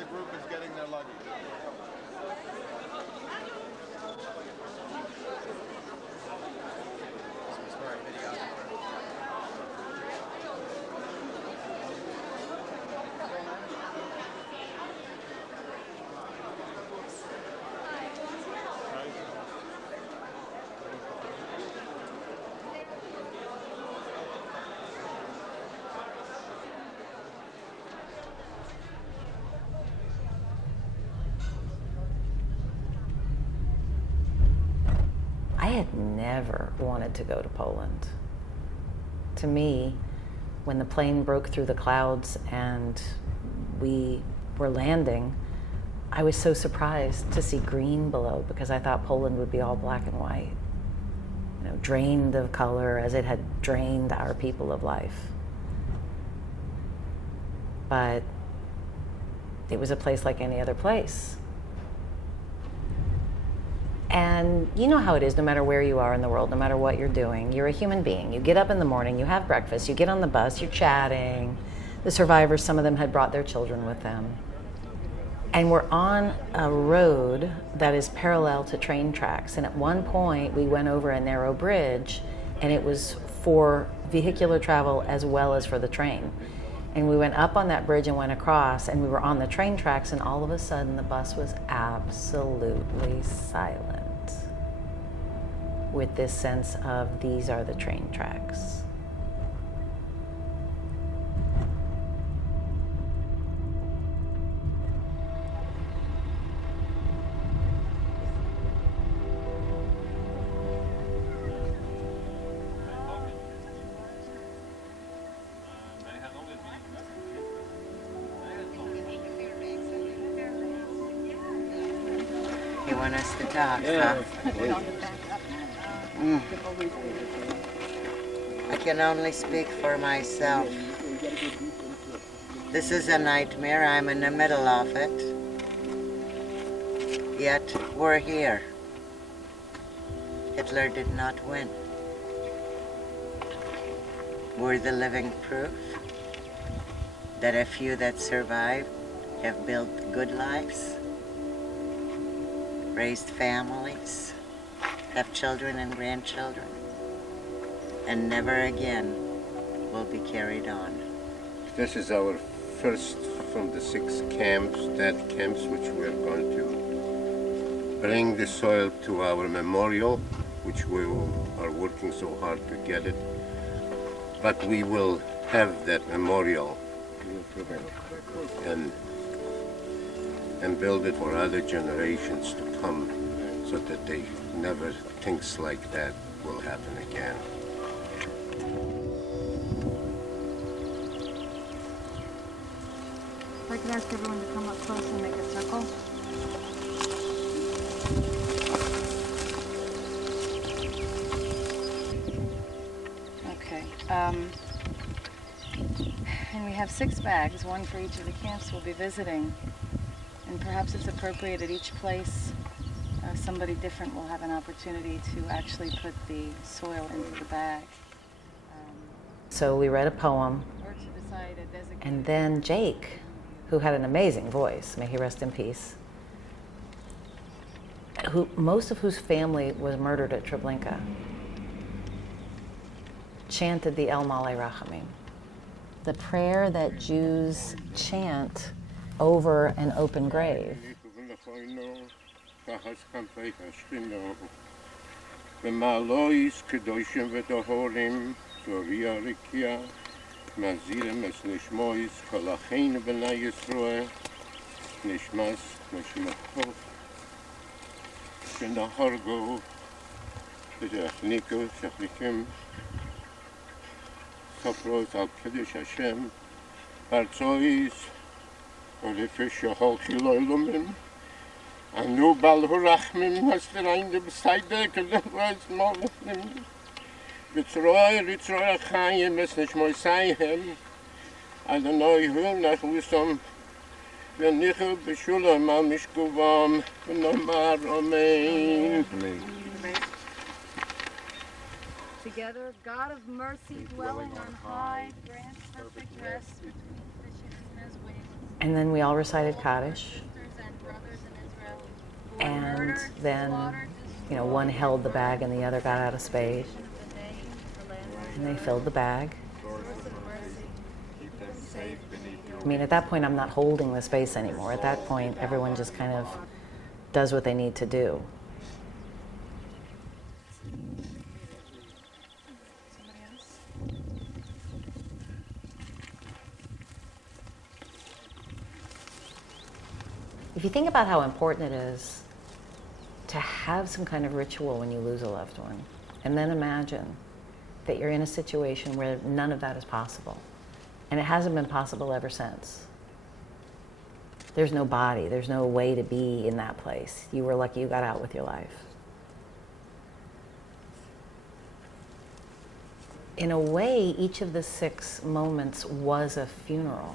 the group is getting their luggage. I had never wanted to go to Poland. To me, when the plane broke through the clouds and we were landing, I was so surprised to see green below because I thought Poland would be all black and white, drained of color as it had drained our people of life. But it was a place like any other place. And you know how it is, no matter where you are in the world, no matter what you're doing, you're a human being. You get up in the morning, you have breakfast, you get on the bus, you're chatting. The survivors, some of them had brought their children with them. And we're on a road that is parallel to train tracks. And at one point, we went over a narrow bridge, and it was for vehicular travel as well as for the train. And we went up on that bridge and went across, and we were on the train tracks, and all of a sudden the bus was absolutely silent with this sense of these are the train tracks. You want us to talk, huh? I can only speak for myself. This is a nightmare. I'm in the middle of it. Yet we're here. Hitler did not win. We're the living proof that a few that survived have built good lives, raised families, have children and grandchildren, and never again will be carried on. This is our first from the 6 camps, death camps, which we are going to bring the soil to our memorial, which we are working so hard to get it. But we will have that memorial and build it for other generations to come so that they never things like that will happen again. If I could ask everyone to come up close and make a circle. Okay. And we have 6 bags, one for each of the camps we'll be visiting. And perhaps it's appropriate at each place somebody different will have an opportunity to actually put the soil into the bag. So we read a poem, Or to decide a designated... and then Jake, who had an amazing voice, may he rest in peace, most of whose family was murdered at Treblinka, chanted the El Malay Rachamim, the prayer that Jews chant over an open grave. Sopros al Kiddush Hashem, Barzois, Olefisha Holchiloilumim, Anu Balhurachmim, Hasterein de Besaide, Kedemras Molim, Vitzroy, Ritzroy Chayim, Mesnish Moisayhem, Adonai Hul, Nachlusam, Venichel, Beshulam, Al Mishkuvam, Nomar, Amen. Together, God of mercy, dwelling on high, grant perfect rest between fishes as wings. And then we all recited Kaddish. And then, one held the bag and the other got out a spade. And they filled the bag. I mean, at that point, I'm not holding the space anymore. At that point, everyone just kind of does what they need to do. If you think about how important it is to have some kind of ritual when you lose a loved one, and then imagine that you're in a situation where none of that is possible, and it hasn't been possible ever since. There's no body, there's no way to be in that place. You were lucky you got out with your life. In a way, each of the 6 moments was a funeral.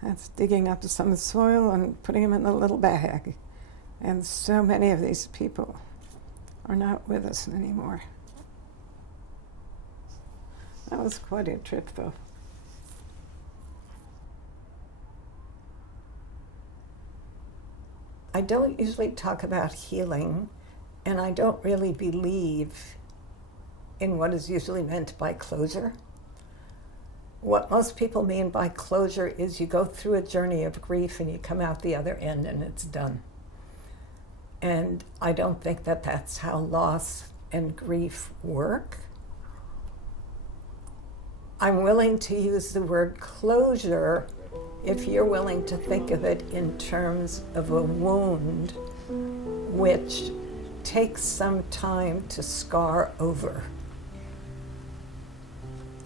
That's digging up some soil and putting them in a little bag. And so many of these people are not with us anymore. That was quite a trip, though. I don't usually talk about healing, and I don't really believe in what is usually meant by closure. What most people mean by closure is you go through a journey of grief and you come out the other end and it's done. And I don't think that that's how loss and grief work. I'm willing to use the word closure if you're willing to think of it in terms of a wound which takes some time to scar over.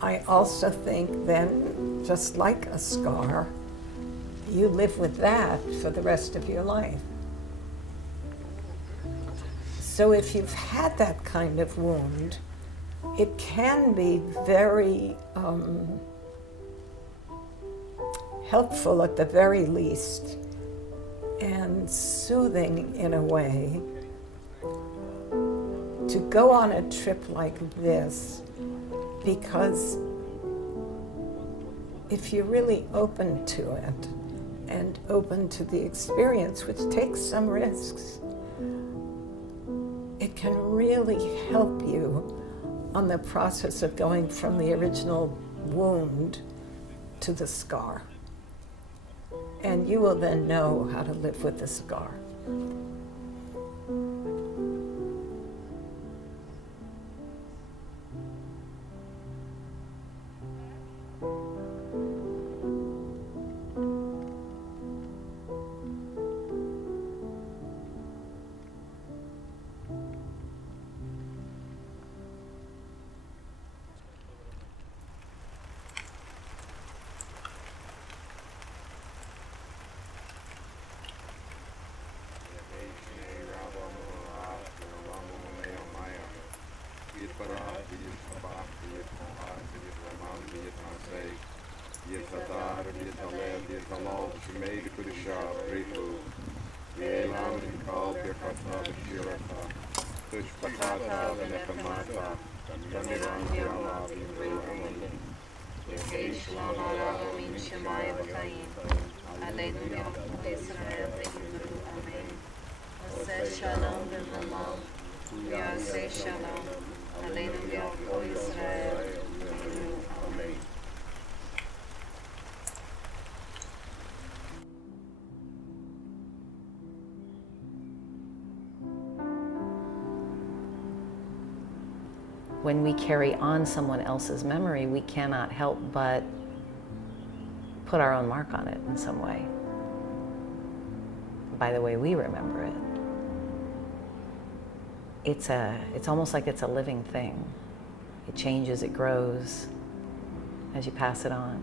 I also think then, just like a scar, you live with that for the rest of your life. So if you've had that kind of wound, it can be very helpful at the very least, and soothing in a way, to go on a trip like this, because if you're really open to it and open to the experience, which takes some risks, it can really help you on the process of going from the original wound to the scar. And you will then know how to live with the scar. When we carry on someone else's memory, we cannot help but put our own mark on it in some way, by the way we remember it. It's almost like it's a living thing. It changes, it grows as you pass it on.